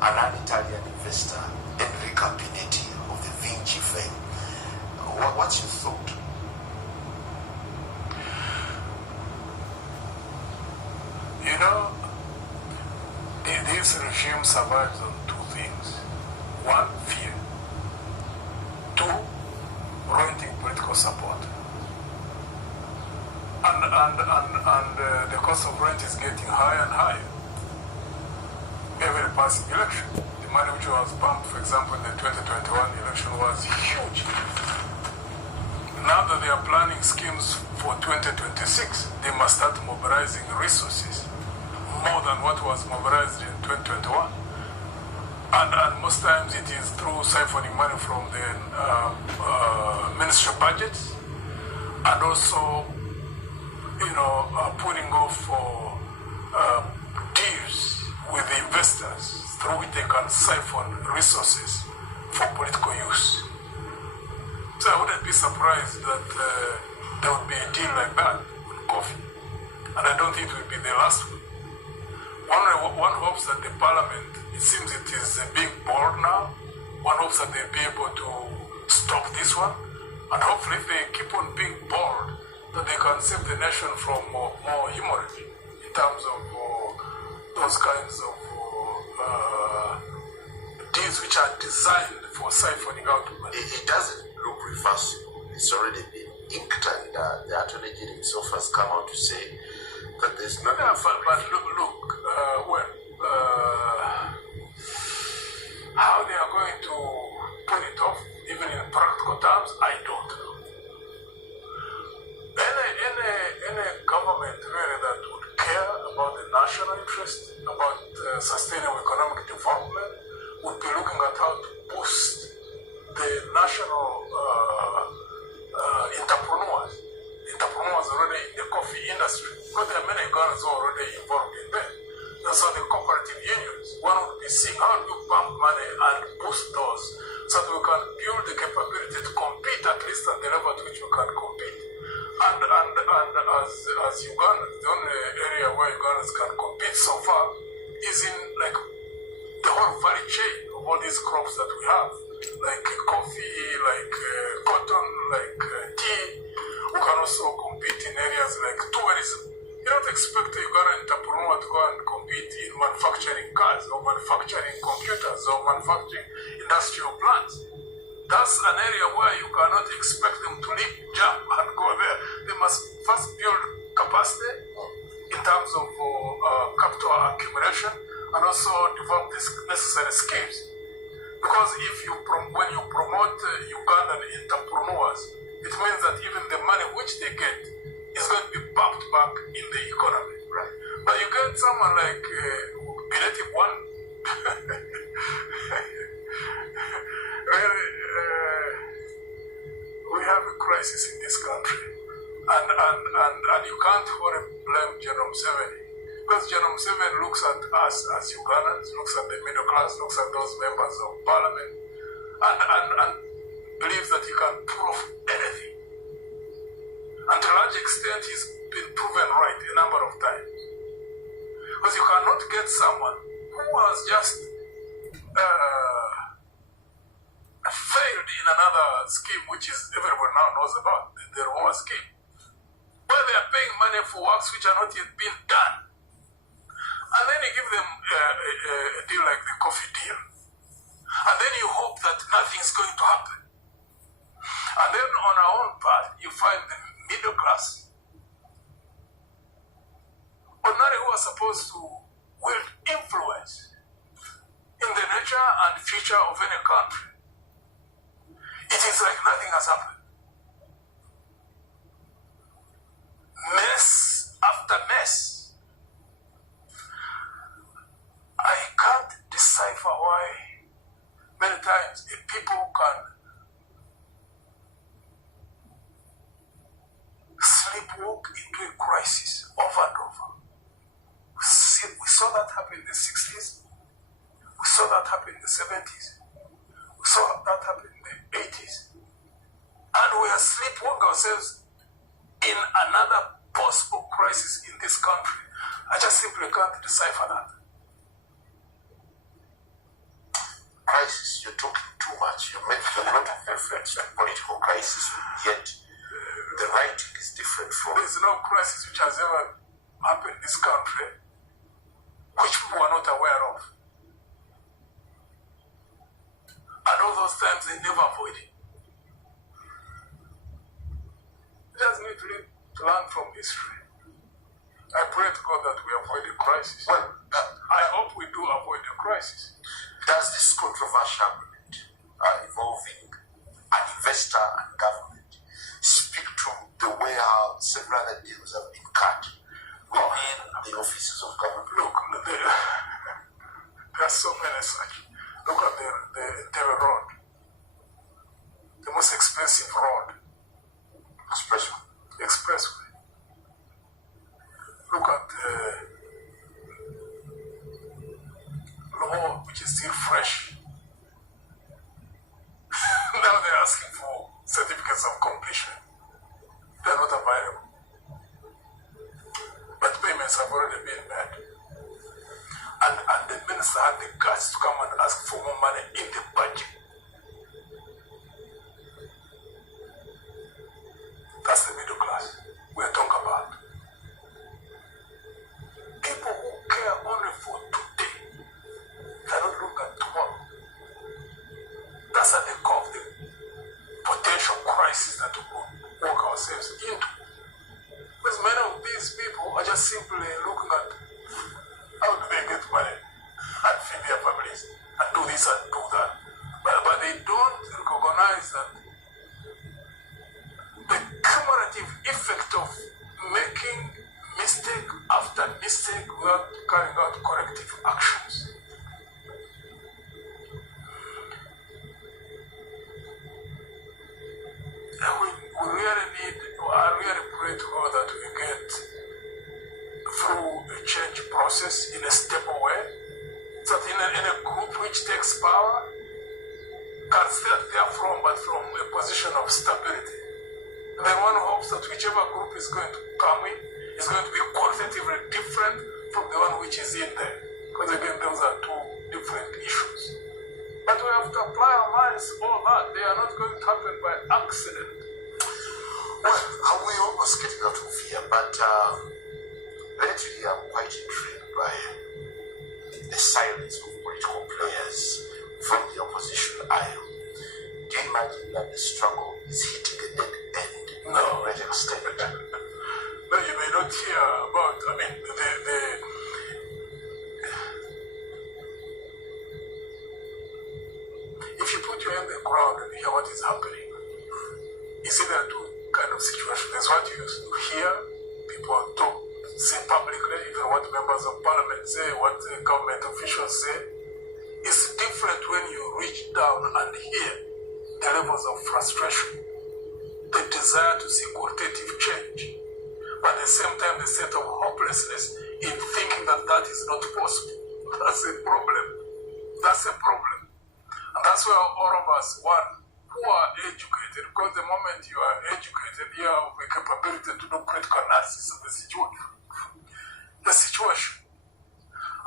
an Italian investor, Enrico Pinetti of the Vinci fame. What's your thought? You know, this regime survives on two things. One, fear. Two, renting political support. And the cost of rent is getting higher and higher. Every passing election, the money which was pumped, for example, in the 2021 election was huge. Now that they are planning schemes for 2026, they must start mobilizing resources more than what was mobilized in 2021. And most times it is through siphoning money from the ministry budgets, and also, putting off for deals with the investors through which they can siphon resources for political use. So I wouldn't be surprised that there would be a deal like that with coffee. And I don't think it will be the last one. One hopes that the parliament, it seems it is being bored now. One hopes that they'll be able to stop this one. And hopefully if they keep on being bored, that they can save the nation from more hemorrhage in terms of those kinds of deals which are designed for siphoning out money. It doesn't look reversible. It's already been inked, and the Attorney General himself has come out to say that there's nothing. But look, how they are going to put it off, even in practical terms, I don't know. Any government really that would care about the national interest, about sustainable economic development, would be looking at how to boost the national entrepreneurs already in the coffee industry, because there are many Ugandans already involved in that. And so the cooperative unions, one would be seeing how do you pump money and boost those so that we can build the capability to compete, at least at the level at which we can compete. And as Uganda, the only area where Ugandans can compete so far is in like the whole value chain of all these crops that we have, like coffee, like cotton, like tea. We can also compete in areas like tourism. You don't expect a Ugandan entrepreneur to go and compete in manufacturing cars or manufacturing computers or manufacturing industrial plants. That's an area where you cannot expect them to leap, jump, and go there. They must first build capacity in terms of capital accumulation, and also develop the necessary schemes. Because when you promote Ugandan entrepreneurs, it means that even the money which they get is going to be pumped back in the economy. Right? But you get someone like Pinetti one. We have a crisis in this country, and you can't blame General Museveni, because General Museveni looks at us as Ugandans, looks at the middle class, looks at those members of parliament, and believes that he can pull off anything. And to a large extent, he's been proven right a number of times, because you cannot get someone who has just failed in another scheme, which is everyone now knows about, the Roma scheme, where they are paying money for works which are not yet being done. And then you give them a deal like the coffee deal. And then you hope that nothing's going to happen. And then on our own part, you find the middle class, ordinary who are supposed to wield influence in the nature and future of any country. It is like nothing has happened. Mess after mess. I can't decipher why many times people can sleepwalk into a crisis over and over. We saw that happen in the 60s. We saw that happen in the 70s. We saw that happen in the 80s. And we are sleepwalking ourselves in another possible crisis in this country. I just simply can't decipher that. crisis, you're talking too much. You're making a lot of reference to political crisis, yet the writing is different from... There's no crisis which has ever happened in this country which people are not aware of. And all those times they never avoid it. We just need to learn from history. I pray to God that we avoid a crisis. Well, I hope we do avoid a crisis. Does this controversial agreement involving an investor and government speak to the way how several other deals have been cut within the offices of government? Look, there are so many such. Look at the road. The most expensive road. Expressway. Look at the law, which is still fresh. Now they're asking for certificates of completion. They're not available. But payments have already been made. And the minister had the guts to come and ask for more money in the budget. That's the middle class we're talking about. People who care only for today, they don't look at tomorrow. That's at the core of the potential crisis that we will walk ourselves into. Because many of these people are just simply looking at how do they get money and feed their families and do this and do that. But they don't recognize that the cumulative effect of making mistake after mistake without carrying out corrective actions. And we really need, I really pray to God that we get through a change process in a stable way, so that in a group which takes power can start therefrom, but from a position of stability. And then one hopes that whichever group is going to come in is going to be qualitatively different from the one which is in there. Because again, those are two different issues. But we have to apply our minds to all that. They are not going to happen by accident. Well, we're almost getting out of here, but lately I'm quite intrigued by the silence of political players from the opposition aisle. Do you imagine that the struggle is hitting a dead end? No. To a great extent. No, you may not hear about, if you put your ear in the ground and hear what is happening, you see there are two kind of situations. There's what you hear, people talk, say publicly, even what members of parliament say, what government officials say. It's different when you reach down and hear the levels of frustration, the desire to see qualitative change, but at the same time the sense of hopelessness in thinking that that is not possible. That's a problem. That's a problem. And that's where all of us, one, who are educated, because the moment you are educated, you have the capability to do critical analysis of the situation.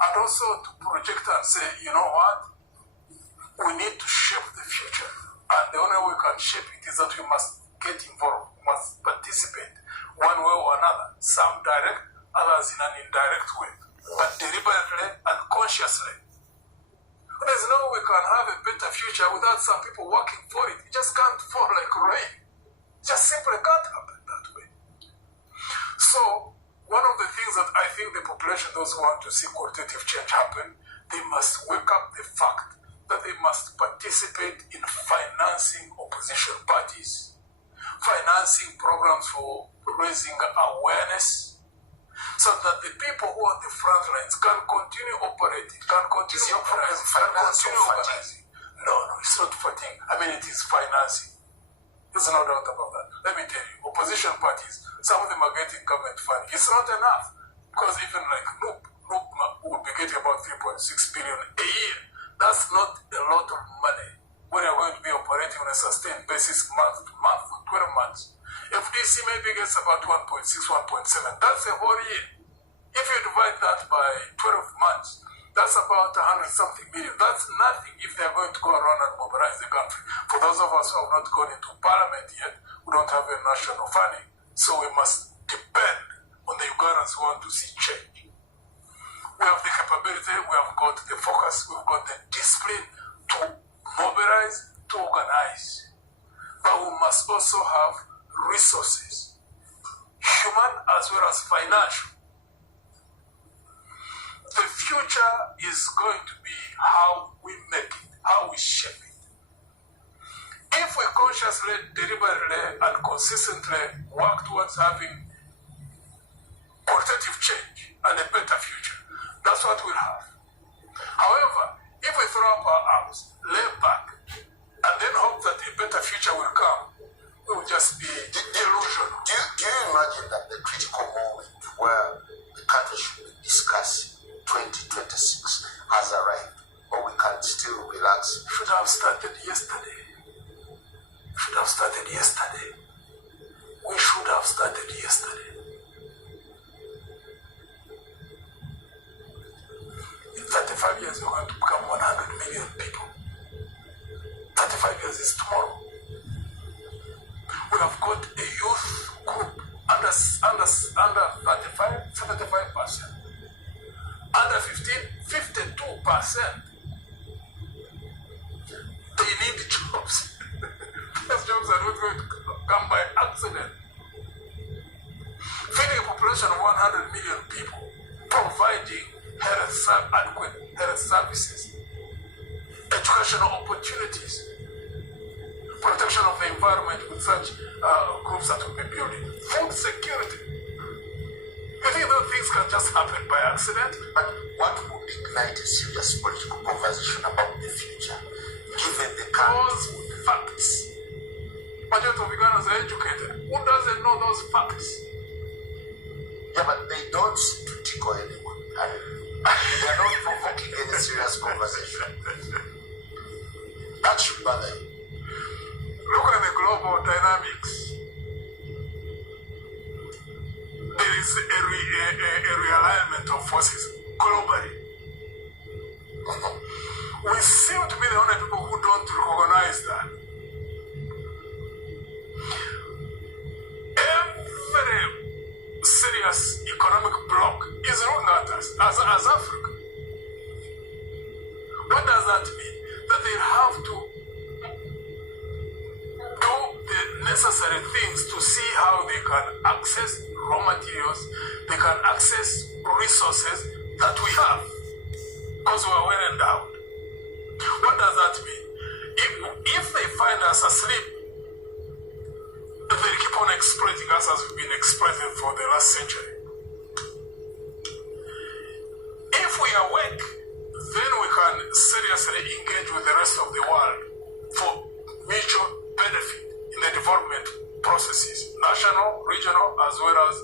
And also to project and say, you know what, we need to shape the future. And the only way we can shape it is that we must get involved, we must participate one way or another, some direct, others in an indirect way, but deliberately and consciously. There's no way we can have a better future without some people working for it. It just can't fall like rain. It just simply can't happen that way. So, one of the things that I think the population, those who want to see qualitative change happen, they must wake up the fact that they must participate in financing opposition parties, financing programs for raising awareness, so that the people who are on the front lines can continue operating, can continue organizing. No, it's not fatigue. It is financing. There's no doubt about that. Let me tell you, opposition parties, some of them are getting government funding. It's not enough, because even like NUP would be getting about 3.6 billion a year. That's not a lot of money when you're going to be operating on a sustained basis month to month for 12 months. FDC maybe gets about 1.6, 1.7. That's a whole year. If you divide that by 12 months, that's about 100-something million. That's that's nothing if they're going to go around and mobilize the country. For those of us who have not gone into parliament yet, we don't have a national funding, so we must depend on the Ugandans who want to see change. We have the capability, we have got the focus, we've got the discipline to mobilize, to organize. But we must also have resources, human as well as financial. The future is going to be how we make it, how we shape it. If we consciously, deliberately, and consistently work towards having qualitative change and a better future, that's what we'll have. However, if we throw up our arms, lay back, and then hope that a better future will come, it will just be delusional. Do you imagine that the critical moment where the country should be discussing 2026 has arrived, or we can still relax? Should have started yesterday. Should have started yesterday. We should have started yesterday. In 35 years, we're going to become 100 million people. 35 years is tomorrow. We have got a youth group under 35, 75%. Under 15, 52%. They need jobs. Those jobs are not going to come by accident. Feeding a population of 100 million people, providing adequate health services, educational opportunities, protection of the environment with such groups that will be building, food security. You think those things can just happen by accident? But what would ignite a serious political conversation about the future, given the those facts? Majority of Ugandans are educated. Who doesn't know those facts? Yeah, but they don't seem to tickle anyone. They're not provoking any serious conversation. That should bother you. Look at the global dynamics. There is a realignment of forces globally. We seem to be the only people who don't recognize that. Every serious economic bloc is looking at us as Africa. What does that mean? That they have to do the necessary things to see how they can access raw materials, they can access resources that we have, because we are well endowed. What does that mean? If they find us asleep, they keep on exploiting us as we've been exploited for the last century. If we awake, then we can seriously engage with the rest of the world for mutual benefit in the development processes, national, regional, as well as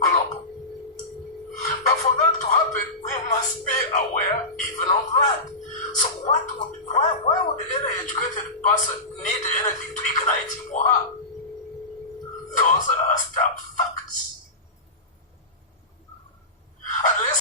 global. But for that to happen, we must be aware even of that. So why would any educated person